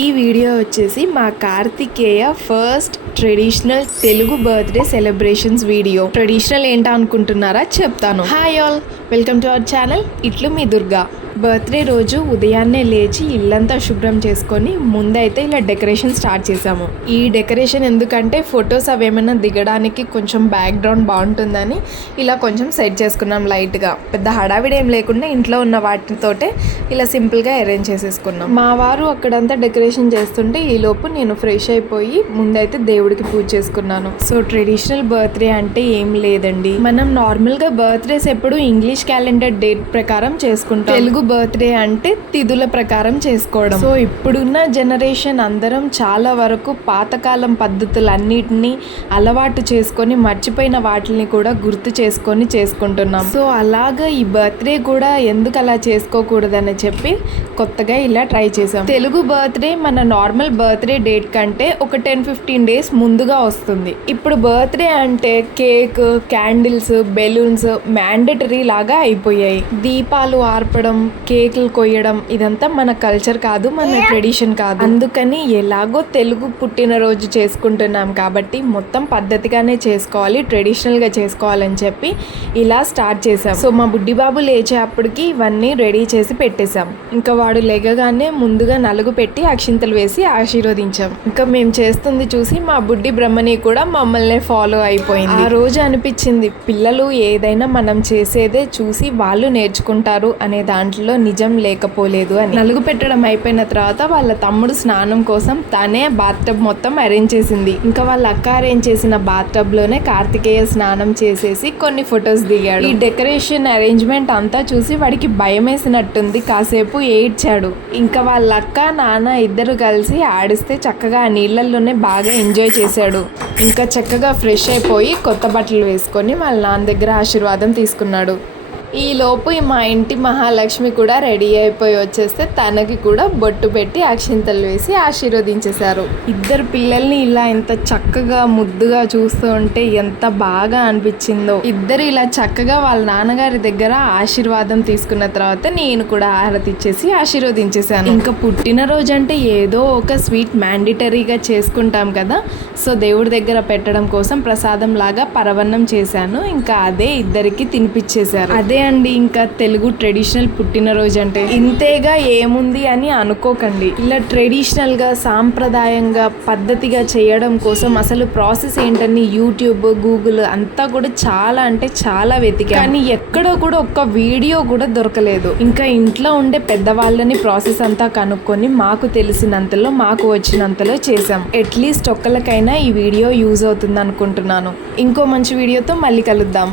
ఈ వీడియో వచ్చేసి మా Karthikeya first traditional Telugu birthday celebrations video. Traditional ఏంటా అనుకుంటున్నారా, చెప్తాను. Hi all, welcome to our channel. ఇట్లు మీ దుర్గా. బర్త్డే రోజు ఉదయాన్నే లేచి ఇల్లంతా శుభ్రం చేసుకొని ముందైతే ఇలా డెకరేషన్ స్టార్ట్ చేసాము. ఈ డెకరేషన్ ఎందుకంటే ఫొటోస్ అవి ఏమైనా దిగడానికి కొంచెం బ్యాక్గ్రౌండ్ బాగుంటుందని ఇలా కొంచెం సెట్ చేసుకున్నాం లైట్గా. పెద్ద హడావిడి ఏం లేకుండా ఇంట్లో ఉన్న వాటితోటే ఇలా సింపుల్గా అరేంజ్ చేసేసుకున్నాం. మా వారు అక్కడంతా డెకరేషన్ చేస్తుంటే ఈలోపు నేను ఫ్రెష్ అయిపోయి ముందైతే దేవుడికి పూజ చేసుకున్నాను. సో ట్రెడిషనల్ బర్త్డే అంటే ఏం లేదండి, మనం నార్మల్గా బర్త్డేస్ ఎప్పుడు ఇంగ్లీష్ క్యాలెండర్ డేట్ ప్రకారం చేసుకుంటాం. తెలుగు బర్త్డే అంటే తిథుల ప్రకారం చేసుకోవడం. సో ఇప్పుడున్న జనరేషన్ అందరం చాలా వరకు పాతకాలం పద్ధతులన్నిటినీ అలవాటు చేసుకొని మర్చిపోయిన వాటిని కూడా గుర్తు చేసుకొని చేసుకుంటున్నాం. సో అలాగా ఈ బర్త్డే కూడా ఎందుకు అలా చేసుకోకూడదని చెప్పి కొత్తగా ఇలా ట్రై చేసాం. తెలుగు బర్త్డే మన నార్మల్ బర్త్డే డేట్ కంటే ఒక 10-15 డేస్ ముందుగా వస్తుంది. ఇప్పుడు బర్త్డే అంటే కేక్, క్యాండిల్స్, బెలూన్స్ మ్యాండేటరీ లాగా అయిపోయాయి. దీపాలు ఆర్పడం, కేకులు కొయ్యడం ఇదంతా మన కల్చర్ కాదు, మన ట్రెడిషన్ కాదు. అందుకని ఎలాగో తెలుగు పుట్టినరోజు చేసుకుంటున్నాం కాబట్టి మొత్తం పద్ధతిగానే చేసుకోవాలి, ట్రెడిషనల్గా చేసుకోవాలని చెప్పి ఇలా స్టార్ట్ చేసాం. సో మా బుడ్డి బాబు లేచేపటికి ఇవన్నీ రెడీ చేసి పెట్టేశాం. ఇంకా వాడు లేగగానే ముందుగా నలుగు పెట్టి అక్షింతలు వేసి ఆశీర్వదించాం. ఇంకా మేము చేస్తుంది చూసి మా బుడ్డి బ్రహ్మని కూడా మమ్మల్ని ఫాలో అయిపోయింది. ఆ రోజు అనిపించింది పిల్లలు ఏదైనా మనం చేసేదే చూసి వాళ్ళు నేర్చుకుంటారు అనే దాంట్లో నిజం లేకపోలేదు అని. నలుగు పెట్టడం అయిపోయిన తర్వాత వాళ్ళ తమ్ముడు స్నానం కోసం తనే బాత్టబ్ మొత్తం అరేంజ్ చేసింది. ఇంకా వాళ్ళ అక్క అరేంజ్ చేసిన బాత్టబ్ లోనే కార్తికేయ స్నానం చేసేసి కొన్ని ఫొటోస్ దిగాడు. ఈ డెకరేషన్ అరేంజ్మెంట్ అంతా చూసి వాడికి భయం వేసినట్టుంది, కాసేపు ఏడ్చాడు. ఇంకా వాళ్ళ అక్క నాన్న ఇద్దరు కలిసి ఆడిస్తే చక్కగా ఆ నీళ్ళల్లోనే బాగా ఎంజాయ్ చేశాడు. ఇంకా చక్కగా ఫ్రెష్ అయిపోయి కొత్త బట్టలు వేసుకొని వాళ్ళ నాన్న దగ్గర ఆశీర్వాదం తీసుకున్నాడు. ఈ లోపు మా ఇంటి మహాలక్ష్మి కూడా రెడీ అయిపోయి వచ్చేస్తే తనకి కూడా బొట్టు పెట్టి అక్షింతలు వేసి ఆశీర్వదించేశారు. ఇద్దరు పిల్లల్ని ఇలా ఎంత చక్కగా ముద్దుగా చూస్తూ ఉంటే ఎంత బాగా అనిపించిందో. ఇద్దరు ఇలా చక్కగా వాళ్ళ నాన్నగారి దగ్గర ఆశీర్వాదం తీసుకున్న తర్వాత నేను కూడా ఆరతి ఇచ్చేసి ఆశీర్వదించేశాను. ఇంకా పుట్టినరోజు అంటే ఏదో ఒక స్వీట్ మ్యాండేటరీగా చేసుకుంటాం కదా, సో దేవుడి దగ్గర పెట్టడం కోసం ప్రసాదం లాగా పరవన్నం చేశాను. ఇంకా అదే ఇద్దరికి తినిపించేశారు. అదే అండి ఇంకా తెలుగు ట్రెడిషనల్ పుట్టినరోజు అంటే. ఇంతేగా ఏముంది అని అనుకోకండి. ఇలా ట్రెడిషనల్ గా సాంప్రదాయంగా పద్ధతిగా చేయడం కోసం అసలు ప్రాసెస్ ఏంటని యూట్యూబ్, గూగుల్ అంతా కూడా చాలా అంటే చాలా వెతికా, కానీ ఎక్కడో కూడా ఒక్క వీడియో కూడా దొరకలేదు. ఇంకా ఇంట్లో ఉండే పెద్దవాళ్ళని ప్రాసెస్ అంతా కనుక్కొని మాకు తెలిసినంతలో మాకు వచ్చినంతలో చేసాం. అట్లీస్ట్ ఒక్కరికైనా ఈ వీడియో యూజ్ అవుతుంది అనుకుంటున్నాను. ఇంకో మంచి వీడియోతో మళ్ళీ కలుద్దాం.